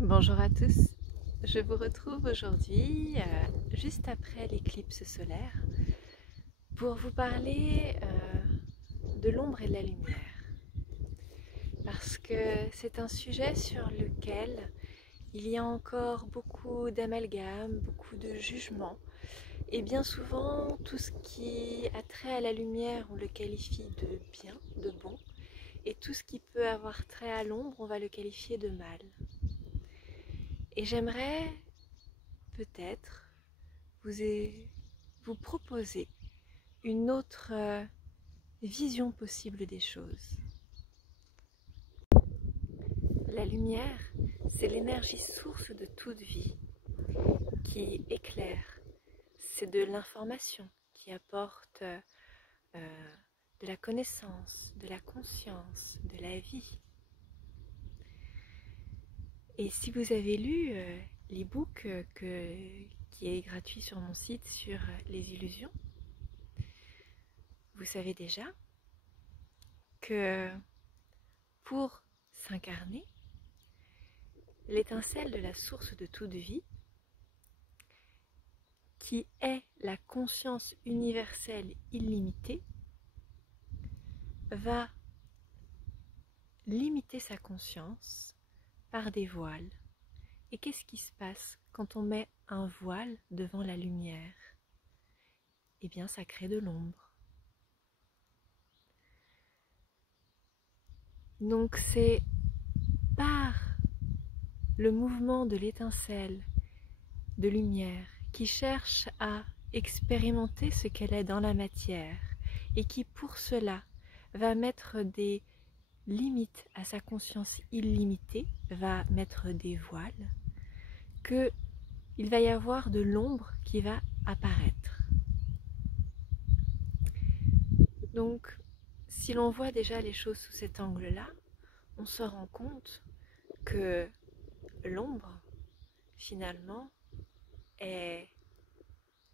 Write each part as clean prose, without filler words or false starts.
Bonjour à tous, je vous retrouve aujourd'hui juste après l'éclipse solaire pour vous parler de l'ombre et de la lumière parce que c'est un sujet sur lequel il y a encore beaucoup d'amalgames, beaucoup de jugements et bien souvent tout ce qui a trait à la lumière on le qualifie de bien, de bon et tout ce qui peut avoir trait à l'ombre on va le qualifier de mal. Et j'aimerais peut-être vous proposer une autre vision possible des choses. La lumière, c'est l'énergie source de toute vie qui éclaire. C'est de l'information qui apporte de la connaissance, de la conscience, de la vie. Et si vous avez lu l'e-book qui est gratuit sur mon site sur les illusions, vous savez déjà que pour s'incarner, l'étincelle de la source de toute vie, qui est la conscience universelle illimitée, va limiter sa conscience par des voiles. Et qu'est-ce qui se passe quand on met un voile devant la lumière? Eh bien, ça crée de l'ombre. Donc c'est par le mouvement de l'étincelle de lumière qui cherche à expérimenter ce qu'elle est dans la matière et qui pour cela va mettre des limites à sa conscience illimitée, va mettre des voiles, qu'il va y avoir de l'ombre qui va apparaître. Donc, si l'on voit déjà les choses sous cet angle-là, on se rend compte que l'ombre, finalement, est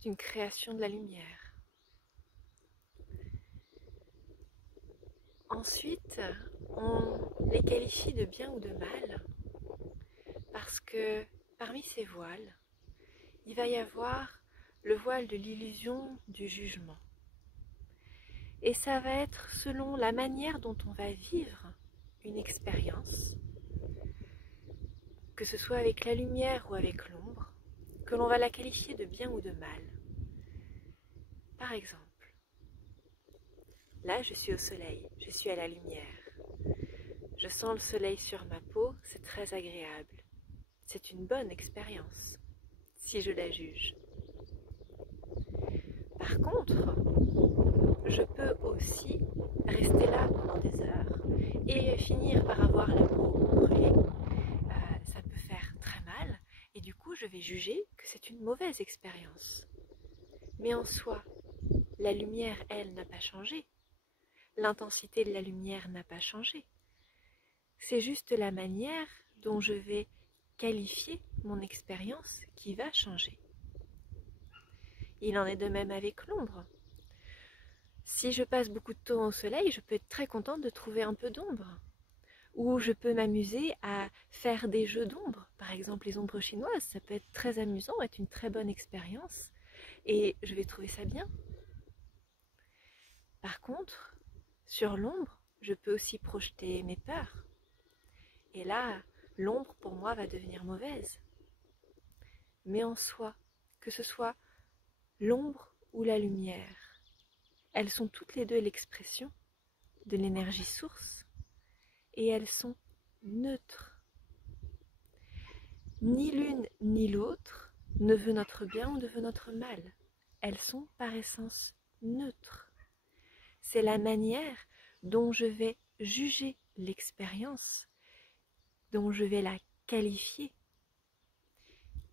une création de la lumière. Ensuite, on les qualifie de bien ou de mal parce que parmi ces voiles, il va y avoir le voile de l'illusion du jugement. Et ça va être selon la manière dont on va vivre une expérience, que ce soit avec la lumière ou avec l'ombre, que l'on va la qualifier de bien ou de mal. Par exemple, là je suis au soleil, je suis à la lumière. Je sens le soleil sur ma peau, c'est très agréable. C'est une bonne expérience, si je la juge. Par contre, je peux aussi rester là pendant des heures et finir par avoir la peau brûlée. Ça peut faire très mal et du coup je vais juger que c'est une mauvaise expérience. Mais en soi, la lumière, elle, n'a pas changé. L'intensité de la lumière n'a pas changé. C'est juste la manière dont je vais qualifier mon expérience qui va changer. Il en est de même avec l'ombre. Si je passe beaucoup de temps au soleil, je peux être très contente de trouver un peu d'ombre. Ou je peux m'amuser à faire des jeux d'ombre. Par exemple, les ombres chinoises, ça peut être très amusant, être une très bonne expérience. Et je vais trouver ça bien. Par contre, sur l'ombre, je peux aussi projeter mes peurs. Et là, l'ombre pour moi va devenir mauvaise. Mais en soi, que ce soit l'ombre ou la lumière, elles sont toutes les deux l'expression de l'énergie source et elles sont neutres. Ni l'une ni l'autre ne veut notre bien ou ne veut notre mal. Elles sont par essence neutres. C'est la manière dont je vais juger l'expérience, dont je vais la qualifier,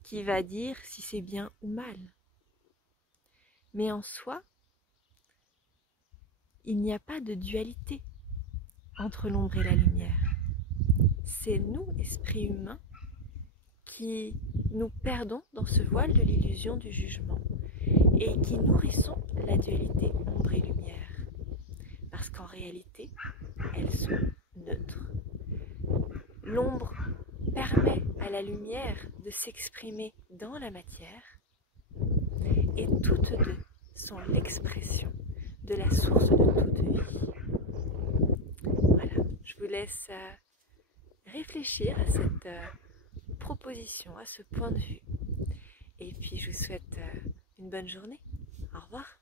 qui va dire si c'est bien ou mal. Mais en soi, il n'y a pas de dualité entre l'ombre et la lumière. C'est nous, esprits humains, qui nous perdons dans ce voile de l'illusion du jugement et qui nourrissons la dualité ombre et lumière. Parce qu'en réalité, elles sont neutres. L'ombre permet à la lumière de s'exprimer dans la matière, et toutes deux sont l'expression de la source de toute vie. Voilà, je vous laisse réfléchir à cette proposition, à ce point de vue. Et puis je vous souhaite une bonne journée. Au revoir.